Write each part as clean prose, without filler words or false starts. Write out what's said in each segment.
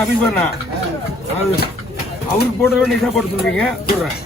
Office பண்ணா அவருக்கு போடுற நீங்க போட்டு சொல்றீங்க போடுறேன்.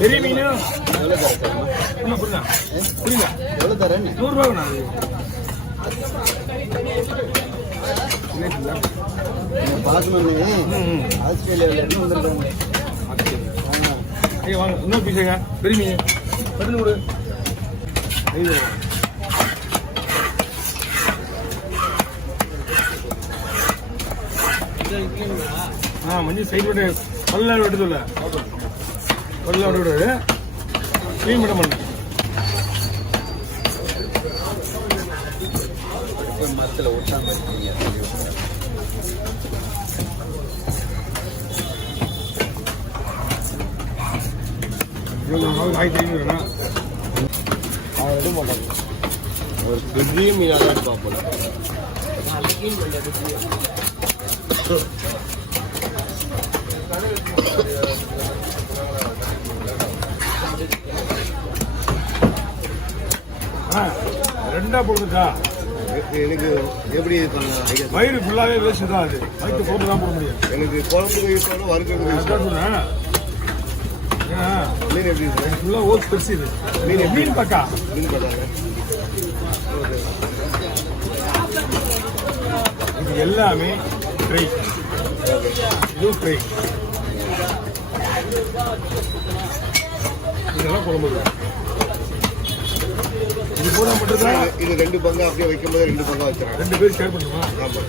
பெரிய மீன் புரியுதா புரியுதா எவ்வளோ தரேன்? 100 ரூபாய்ண்ணா. வாங்க இன்னொரு பீஸுங்க பெரிய மீன் 11 5 மஞ்சள் சைடு விட்டு பல்லாம் விட்டு சொல்ல பல்லாம் விட்டு விடாது க்ளீன் பண்ண மாட்டேன். மரத்தில் ஒட்டாம இருக்கீங்க. ஒரு பெரிய மீனாக பார்ப்போம். ரெண்டா போடுதுக்கா எனக்கு எப்படி வயிறு ஃபுல்லாகவே வேஸ்ட் தான். அது அதுக்கு போட்டு தான் போட முடியும். எனக்கு குழம்பு யூஸ் பண்ண வறுக்கிறது மீன் எப்படி ஃபுல்லாக ஓஸ் பெருசு. இது மீன் பக்கா மீன் பக்காங்க. இது எல்லாமே ஃப்ரை. இது ஃப்ரை. இதெல்லாம் குழம்பு. இது போட மட்டும்தான். இது 2 பங்கா அப்படியே வைக்கும்போது 2 பங்கா வச்சுருக்காங்க. 2 பேர் ஷேர் பண்ணுமா? ஆமாம்.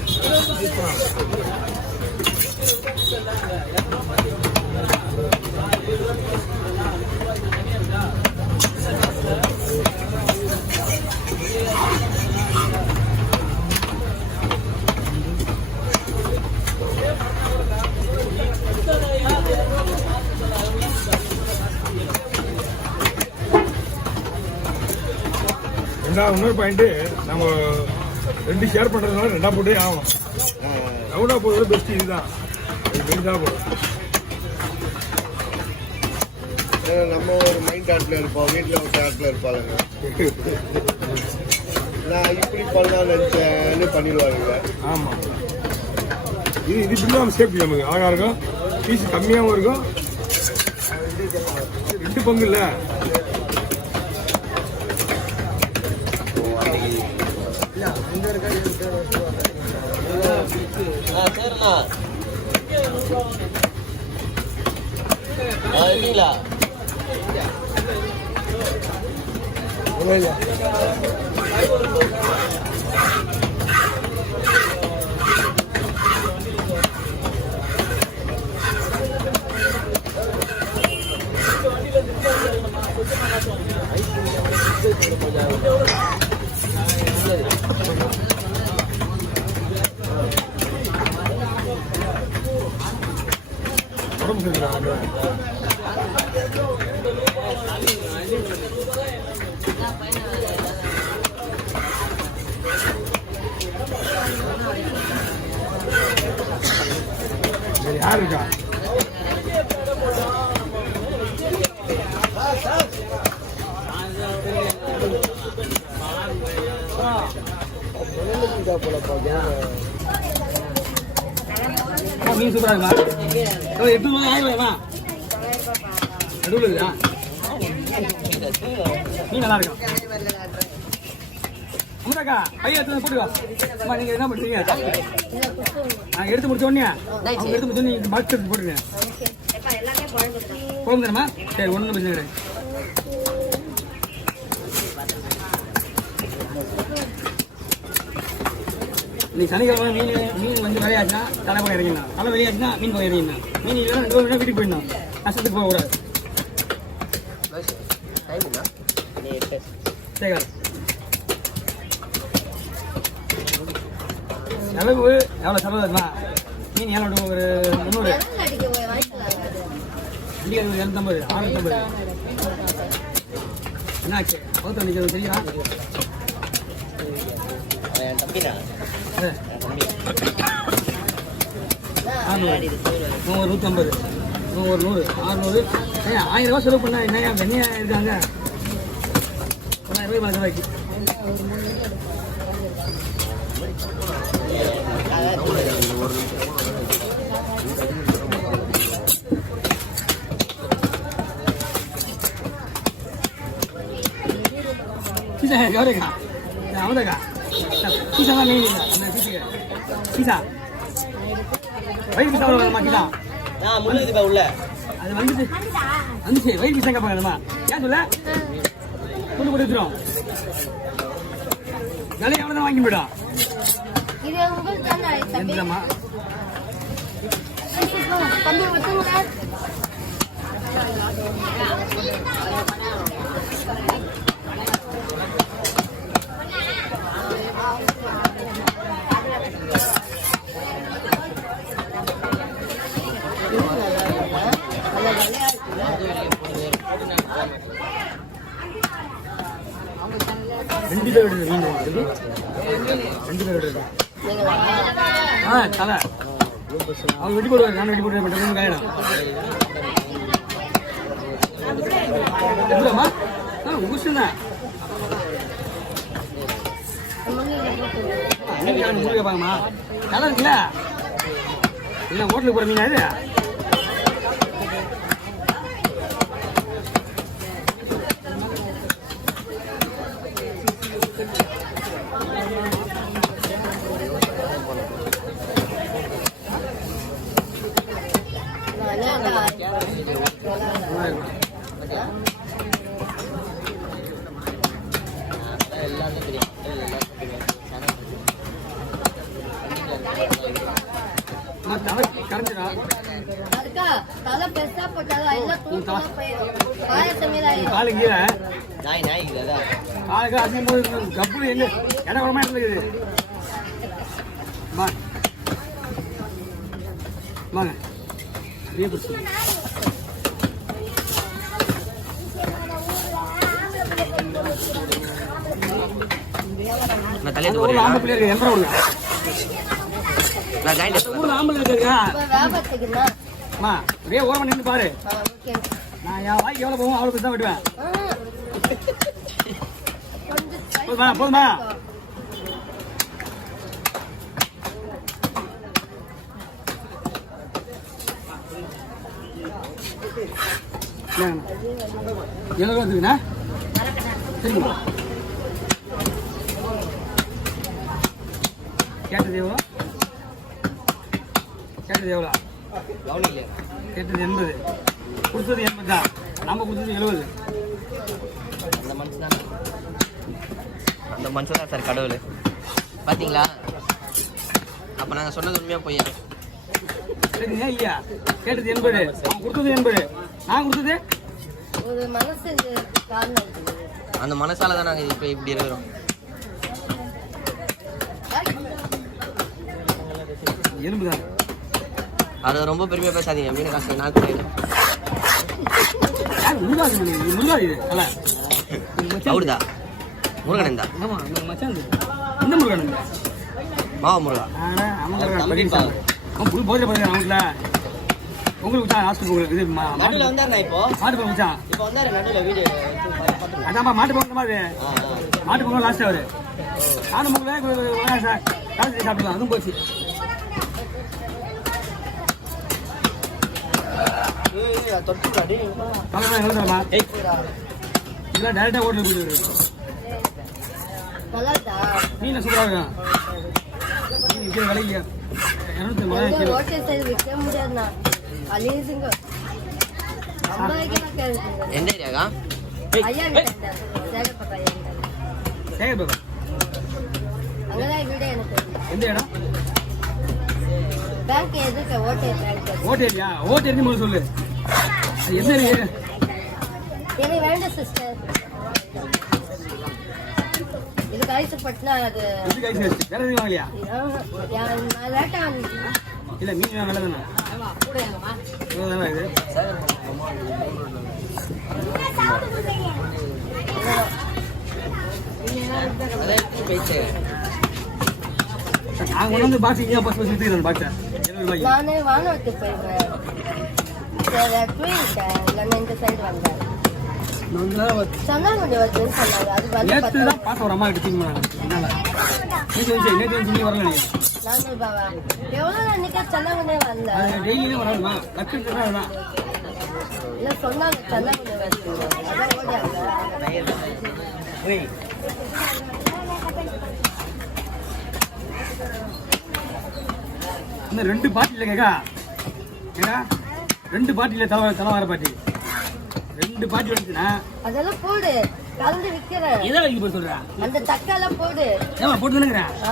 இன்னொரு பாயிண்ட், நம்ம 2 ஷேர் பண்றதுனால 2ஆ போட்டே ஆகும். ரவுண்டா போடுறது பெஸ்ட். இதுதான் பெருசாக போடும். நம்ம ஒரு மைண்ட் ஆட்ல இருப்போம், வீட்டில் ஒரு ஆட்ல இருப்பாங்க. நான் இப்படி பண்ணலாம் நினைச்சேன்னு பண்ணிடுவாங்க. ஆமாம். இது இப்படிதான் சேஃப்டி. நமக்கு அழகா இருக்கும், பீஸ் கம்மியாகவும் இருக்கும். 2 பங்கு இல்லை. சரிங்களா? யார் இருக்கா? மீன் சூப்பரா இருக்கா? 8 ஆயிரம் நடுவில் மீன் நல்லா இருக்கும். அம்மாக்கா பையன் எடுத்து போட்டுக்கோ. அம்மா நீங்க என்ன பண்றீங்க? நான் எடுத்து முடிச்ச உடனே அவங்க எடுத்து முடிச்சோடனே நீங்க பாக்ஸ் எடுத்து போட்டுருங்க. குழம்பு தானம்மா? சரி, ஒன்றும் பிரச்சனை கிடையாது. இன்னைக்கு சனிக்கிழமை மீன் வந்து விளையாச்சுன்னா தலை போய் இறங்கிடலாம். தலை வெளியாச்சுன்னா மீன் போய் இறங்கிடலாம். மீன் இல்லைன்னா 2 மணி நேரம் வீட்டுக்கு போயிடணும். கஷ்டத்துக்கு போகக்கூடாது. சரி செலவு எவ்வளோ செலவு இருக்குமா மீன் எவ்வளோ ஒரு 300 இங்கே ஒரு 250 650 என்னாச்சு பௌத்த நிற்கிறது தெரியுமா ஒரு 150 ஒரு 100 600 1000 ரூபா செலவு பண்ண என்னையா வெண்ணையா இருக்காங்க 1000 ரூபாய் செலவாக்கி கவலைக்கா அவதக்கா பீஸா தான் மெயின் அந்த பீஸுக்கு பீஸா வயிறு பீஸா வருமா பீஸா உள்ள அது வந்துச்சு வயிறு பீஸா கேட்பாங்கம்மா ஏன் சொல்ல கொண்டு போட்டு வச்சிரும் விலையை எவ்வளோ தான் வாங்கி போயிடும் எந்தம்மா ரெண்டு பேர் தலை அவங்க வெட்டி போடுவார் நான் வெட்டி போட்டு காயிடும் எப்படிம்மா உகுசுண்ணா முருகை கேட்பாங்கம்மா தலை இருக்குல்ல இல்லை ஹோட்டலுக்கு போகிற மீனா இது கப்பு எங்க இடம் வரமா இருக்குது வாங்க ஆம்பளை இருக்கு எந்த ஊருங்க ஆம்பளை இருக்குங்க ஒரே ஓரமா நின்று பாரு நான் என் வாய்க்கு எவ்வளவு போவோம் அவ்வளவு தான் விடுவேன் போதுமா எவ்வளோ வந்துருக்குண்ணா சரிங்க கேட்டது எவ்வளோ கேட்டது 80 கொடுத்தது 80 தான் நம்ம கொடுத்தது 70 அந்த மனுஷன் தான் சார் கடவுள் பார்த்தீங்களா அப்போ நாங்கள் சொன்னது உண்மையாக போய் சரிங்க இல்லையா கேட்டது 80 அவன் கொடுத்தது 80 நான் கொடுத்தது ஒரு மனசு அந்த மனசால தான் நாங்கள் இப்போ இப்படி இருக்கிறோம் எலும்பு தான் அதை ரொம்ப பெருமையாக பேசாதீங்க மீன் காசு நான் கூட அவருதா முருகன் தான் இந்த முருகன் மாவா முருகா உங்களுக்கு தான் ஹாஸ்பிட்டல் உங்களுக்கு இது நடுவில் வந்தாருண்ணா இப்போ மாட்டு பொங்கல் வச்சான் இப்போ வந்தாரு நடுவில் வீடியோ அதான்ப்பா மாட்டு பொங்கல் மாதிரி மாட்டு பொங்கல் லாஸ்ட் அவர் நானும் பொங்கல் சார் காலேஜ் சாப்பிடலாம் அதுவும் போச்சு இதெல்லாம் டேரக்டா ஹோட்டலுக்கு போயிட்டு மீன் சூப்பராக இருக்கும் மீன் விற்கிற விலைக்கு 250 எந்த ஏரியாக்கா எந்த இடம் ஓட்டேரியா ஓட்டேரி முதல்ல சொல்லு அது என்ன எனக்கு வேண்டாம் சிஸ்டர் இதுக்கு ஐஸ் பட்டினா அது இதுக்கு ஐஸ் ஆச்சு. வேற எதுவும் வாங்கலையா? நான் லேட்டா இல்ல மீன் வேலை தானே இவ்வளவுதானா இது? நாங்க கொண்டு வந்து பாக்ஸ் இங்கே பஸ் சுற்றிக்கிறோம் பாக்ஸை 70 ரூபாய்க்கு. நானே வானவத்து போயிடுவேன். தூங்கிட்டேன் இல்லைன்னா இந்த சைடு வந்தேன். சொன்னாங்க கொஞ்சம் வருதுன்னு சொன்னாங்க. அது வந்து நேற்று தான் பார்த்து ஒரு அம்மா கிட்ட தூக்கி என்னால நேற்று வந்து வரல நினைக்கிறேன். நானூறு ரூபாவா? எவ்வளோ அன்னைக்கு சொன்னாங்கன்னே வந்தேன். அது டெய்லியும் வராதுமா லக்கு தான். இல்லை சொன்னாங்க சொன்னாங்க வருது. அதான் ஓடியாங்க. இன்னும் 2 பாட்டியில் கேக்கா ஏன்னா 2 பாட்டியில் தலைவார பாட்டி 2 பாட்டி வந்துச்சுன்னா அதெல்லாம் போடு கலந்து விற்கிறேன். எதை வைக்க போய் சொல்கிறேன்? அந்த தக்காளம் போடு. ஏமா போட்டு தானுங்கிறேன். ஆ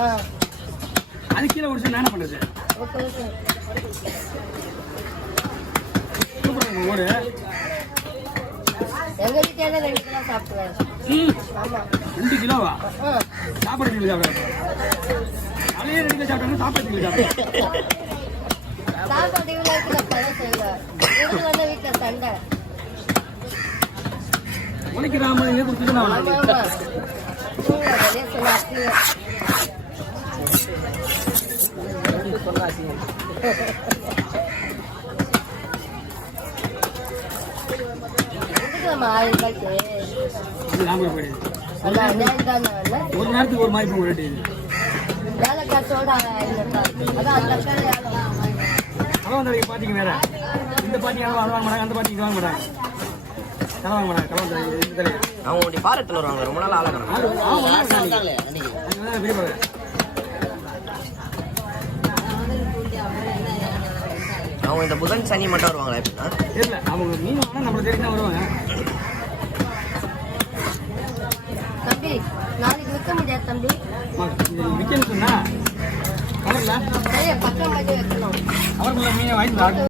அது கீழே ஒரு நான் என்ன பண்ணுறது? Okay okay. சூப்பராக ஓடு. எங்கள் வீட்டில் 2 கிலோ சாப்பிடுவேன். ஆமாம் 2 கிலோவா? ஆ சாப்பாடு கிலோ சாப்பிடுவேன். அதையே 2 கிலோ சாப்பிட்டாங்க சாப்பாடு கிலோ சாப்பிடுவேன். சாப்பாடு இவ்வளோ இருக்கிற பழம் செய்வேன். இதுக்கு வந்து வீட்டில் சண்டை. உனக்கு ராமன் கொடுத்துட்டு நான் ஆமாம் ஆமாம் வெளியே சொன்னாச்சு. எடுத்துக்கலாமா 1000 ரூபாய்க்கு? ராமன் போயிடுது. அதான் நேரம் தானே இல்லை ஒரு நேரத்துக்கு ஒரு மாதிரி போக வேண்டியது. வேலை காசோட 500 ரூபாய். அதான் அந்த கடை கலவந்தாடிக்கு பாட்டிக்கு வேற இந்த பாட்டிக்கு அதை வாங்க மாட்டாங்க, அந்த பாட்டிக்கு வாங்க மாட்டாங்க. தலை வாங்க மாட்டாங்க. கலவந்தாடி இந்த தலைவர் அவங்க உடைய பாரத்தில் வருவாங்க. ரொம்ப நாள் ஆளாக்கணும். பெரிய பாரு. அவங்க இந்த புதன் சனி மட்டும் வருவாங்களா எப்படின்னா? தெரியல அவங்க மீன் வாங்கினா நம்மளை தேடி தான் வருவாங்க. தம்பி நாளைக்கு விற்க முடியாது தம்பி. விற்கன்னு சொன்னா கவர்ல பக்கம் வாங்கி வைக்கணும். கவர்ல மீனை வாங்கி